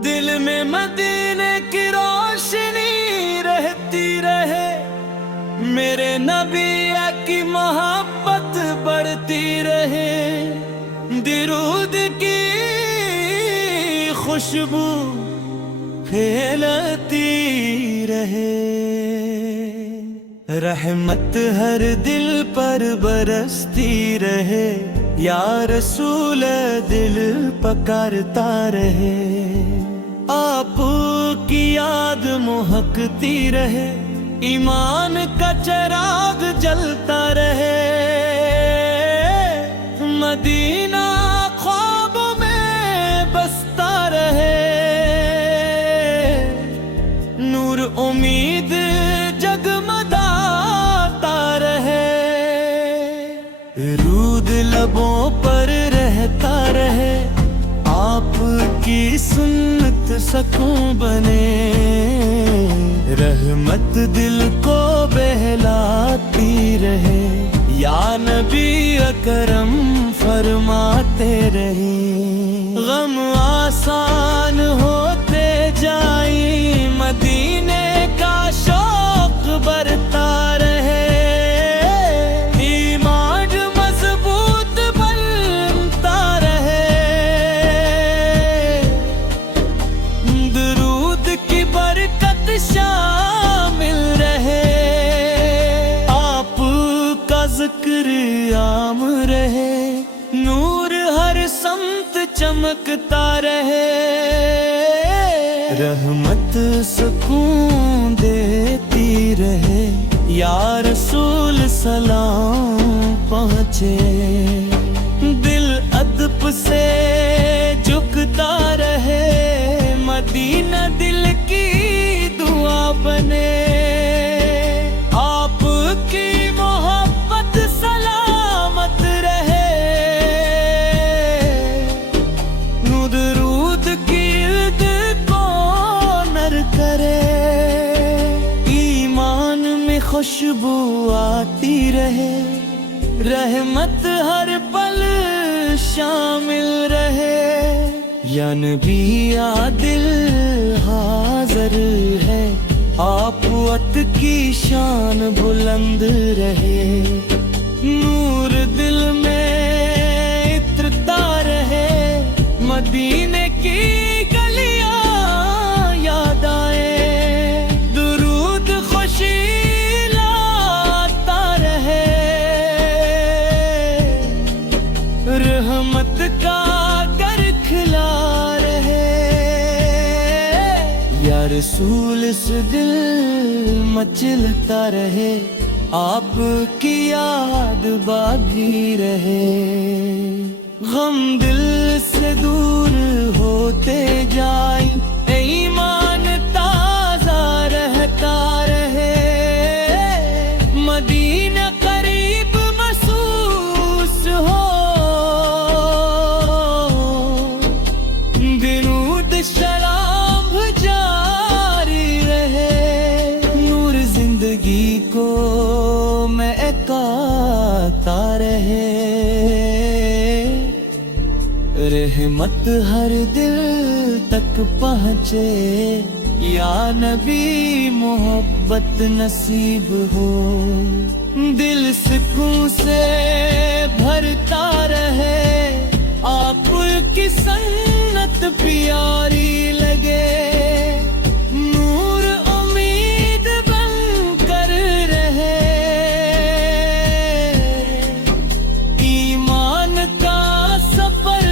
दिल में मदीने की रोशनी रहती रहे, मेरे नबी की मोहब्बत बढ़ती रहे, दिरूद की खुशबू फैलती रहे, रहमत हर दिल पर बरसती रहे, या रसूल दिल पकारता रहे, आप की याद महकती रहे, ईमान का चिराग जलता रहे, मदीना ख्वाबों में बसता रहे, नूर उम्मीद जगमगाता रहे, रूद लबों पर रहता रहे, आपकी सुन्नत सकूं बने, रहमत दिल को बहलाती रहे, या नबी अकरम फरमाते रहे, गम आसान होते जाए, मदीने का शौक बढ़ता रहे, ईमान मजबूत बनता रहे, दुरूद की बरकत शामिल रहे, आपका जिक्र आम रहे, नूर हर समत चमकता रहे, रहमत सुकून देती रहे, या रसूल सलाम पहुँचे, दिल अदब से झुकता रहे, मदीना दिल की दुआ बने, आपकी मोहब्बत सलामत रहे, दुरूद की ईद को नर करे, ईमान में खुशबू आती रहे, रहमत हर पल शामिल रहे, या नबी आदिल हाज़िर है, आप वत की शान बुलंद रहे, नूर दिल में इत्रता रहे, मदीने की गलियां याद आए, दुरूद खुशी लाता रहे, रहमत का घर खिला रहे, या रसूल इस दिल मचलता रहे, आपकी याद बागी रहे, गम दिल से दूर होते जाए, ईमान ताजा रहता रहे, मदीना करीब महसूस हो, दिरूद सलाम जारी रहे, नूर जिंदगी को महकाता रहे, रहमत हर दिल तक पहुँचे, या नबी मोहब्बत नसीब हो, दिल सुकून से भरता रहे, आपकी सन्नत प्यारी लगे, नूर उम्मीद बनकर रहे, ईमान का सफर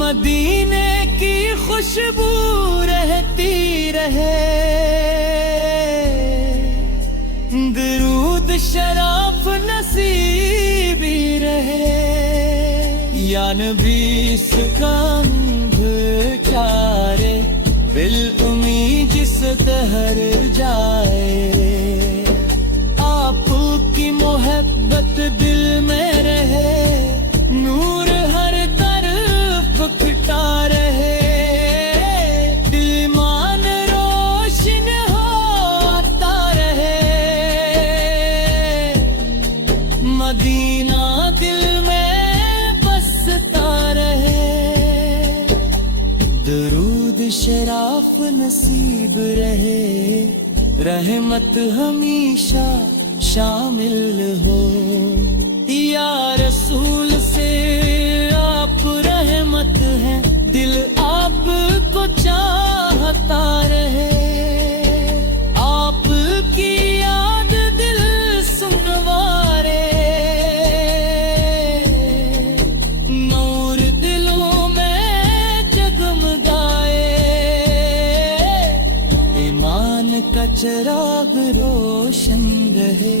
मदीने की खुशबू रहती रहे, दुरूद शराफ नसीबी रहे, या नबी सुकंभ चारे, बिल उम्मीद जिस दहर जाए, आपकी मोहब्बत दिल में रहे, नूर हर खिटा रहे, ईमान रोशन होता रहे, मदीना दिल में बसता रहे। शराफ नसीब रहे, रहमत हमेशा शामिल हो। या रसूल से आप रहमत हैं, दिल आपको चाहता रहे। आपकी याद दिल सुनवारे, नूर दिलों में जगमगाए। ईमान का चिराग रोशन रहे,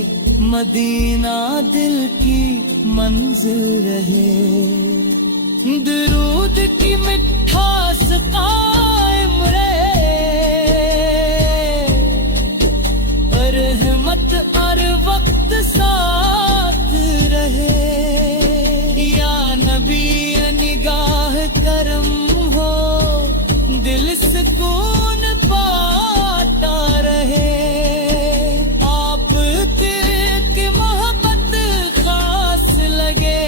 मदीना दिल की मंजिल रहे। दुरूद की मिठास कायम रहे, रहमत हर वक्त साथ रहे। या नबी निगाह करम हो, दिल सुकून पाता रहे। आपकी मोहब्बत खास लगे,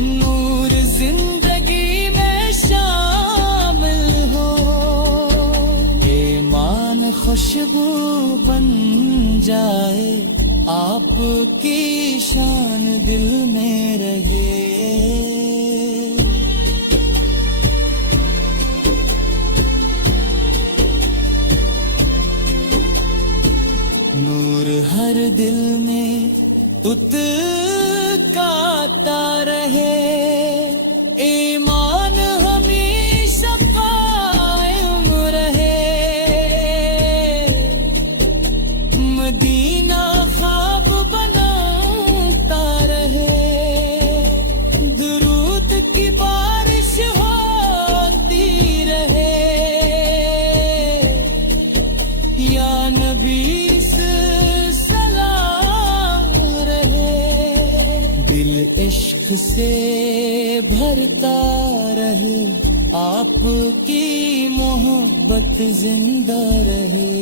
नूर जिंदगी में शामिल हो। ईमान खुशबू बन जाए, आपकी शान दिल में रहे। नूर हर दिल में उतरता रहे, ईमान हमेशा कायम रहे। मदीना ख्वाब बनाता रहे, दुरूद की बारिश होती रहे। या नबी इश्क से भरता रहे, आपकी मोहब्बत जिंदा रहे।